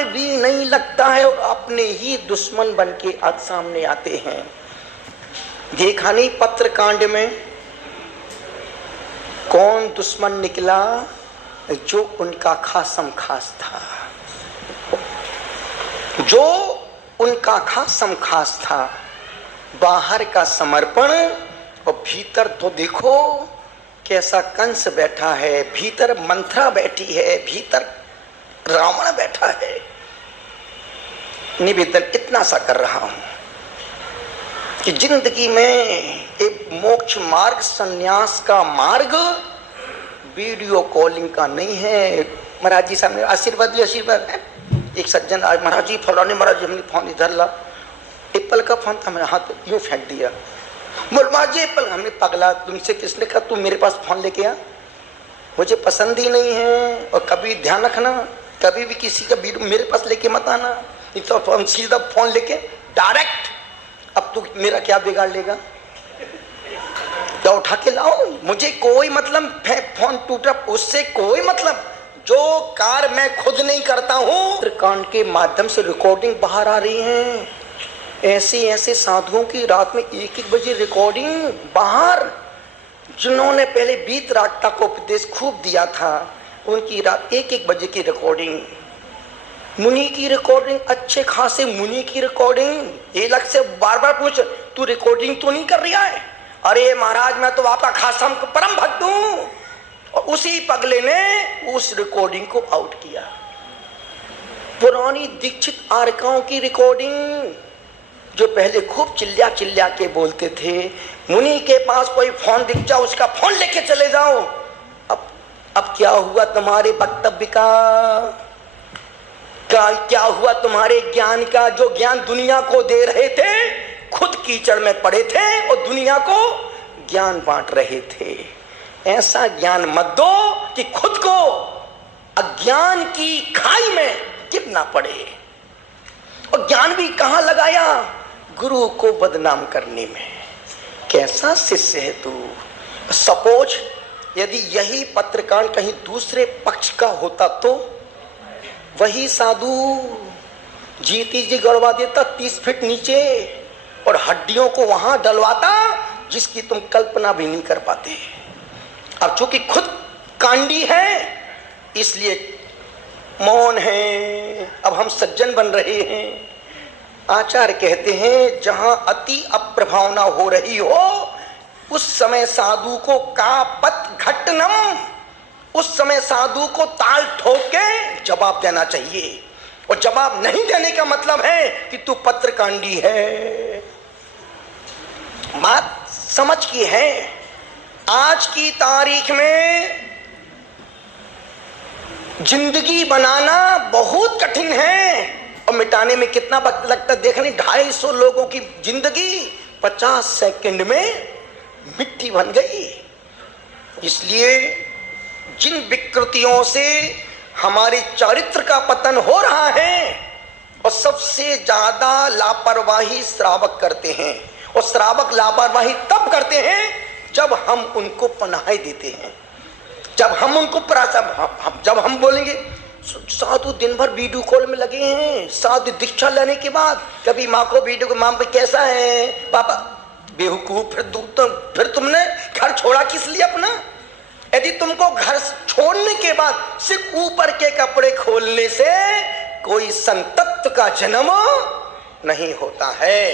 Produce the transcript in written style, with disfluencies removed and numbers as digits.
पल भी नहीं लगता है और अपने ही दुश्मन बन के आज सामने आते हैं। देखा नहीं पत्रकांड में कौन दुश्मन निकला? जो उनका खासम खास था, जो उनका खासम खास था। बाहर का समर्पण और भीतर तो देखो कैसा कंस बैठा है, भीतर मंथरा बैठी है, भीतर रावण बैठा है। निवेदन इतना सा कर रहा हूं कि जिंदगी में एक मोक्ष मार्ग, संन्यास का मार्ग वीडियो कॉलिंग का नहीं है। महाराज जी सामने आशीर्वाद ली, आशीर्वाद है। एक सज्जन आज महाराज जी फलाने, महाराज जी हमने फोन इधर ला, एप्पल का फोन था, मेरा हाथ यूं फेंक दिया। बोल महाराज जी एप्पल, हमने पगला, तुमसे किसने कहा तू मेरे पास फोन लेके आ? मुझे पसंद ही नहीं है। और कभी ध्यान रखना, कभी भी किसी का वीडियो मेरे पास लेके मत आना, नहीं तो हम सीधा फोन लेके डायरेक्ट, अब तू मेरा क्या बिगाड़ लेगा, तो उठा के लाओ। मुझे कोई मतलब फोन टूटा उससे कोई मतलब, जो कार्य मैं खुद नहीं करता हूं। चित्रकांड के माध्यम से रिकॉर्डिंग बाहर आ रही है। ऐसे ऐसे साधुओं की रात में 1-1 बजे रिकॉर्डिंग बाहर, जिन्होंने पहले बीत रागता को उपदेश खूब दिया था, उनकी रात 1-1 बजे की रिकॉर्डिंग। मुनि की रिकॉर्डिंग, अच्छे खासे मुनि की रिकॉर्डिंग। ये लग से बार बार पूछ, तू रिकॉर्डिंग तो नहीं कर रहा है? अरे महाराज मैं तो आपका खासम परम भक्त हूं। और उसी पगले ने उस रिकॉर्डिंग को आउट किया। पुरानी दीक्षित आर्काओं की रिकॉर्डिंग, जो पहले खूब चिल्ला चिल्ला के बोलते थे, मुनि के पास कोई फोन दिख जाओ उसका फोन लेके चले जाओ। अब क्या हुआ तुम्हारे वक्तव्य का? क्या हुआ तुम्हारे ज्ञान का? जो ज्ञान दुनिया को दे रहे थे, खुद कीचड़ में पड़े थे और दुनिया को ज्ञान बांट रहे थे। ऐसा ज्ञान मत दो कि खुद को अज्ञान की खाई में गिरना पड़े। और ज्ञान भी कहां लगाया? गुरु को बदनाम करने में। कैसा शिष्य है तू? सपोज यदि यही पत्रकांड कहीं दूसरे पक्ष का होता तो वही साधु जीती जी गड़वा देता 30 फीट नीचे और हड्डियों को वहां डलवाता जिसकी तुम कल्पना भी नहीं कर पाते। अब चूंकि खुद कांडी है इसलिए मौन है। अब हम सज्जन बन रहे हैं। आचार्य कहते हैं जहां अति अप्रभावना हो रही हो उस समय साधु को कापत घटनम, उस समय साधु को ताल ठोक के जवाब देना चाहिए। और जवाब नहीं देने का मतलब है कि तू पत्रकांडी है। बात समझ की है। आज की तारीख में जिंदगी बनाना बहुत कठिन है और मिटाने में कितना वक्त लगता है देखने। 250 लोगों की जिंदगी 50 सेकंड में मिट्टी बन गई। इसलिए जिन विकृतियों से हमारे चरित्र का पतन हो रहा है और सबसे ज्यादा लापरवाही श्रावक करते हैं। और श्रावक लापरवाही तब करते हैं जब हम उनको पनाह देते हैं, जब हम उनको जब हम बोलेंगे साधु दिन भर वीडियो कॉल में लगे हैं, साधु दीक्षा लेने के बाद कभी माँ को वीडियो को, माँ कॉल कैसा है पापा? बेवकूफ, फिर तुमने घर छोड़ा किस लिए अपना? यदि तुमको घर छोड़ने के बाद सिर्फ ऊपर के कपड़े खोलने से कोई संतत्व का जन्म नहीं होता है।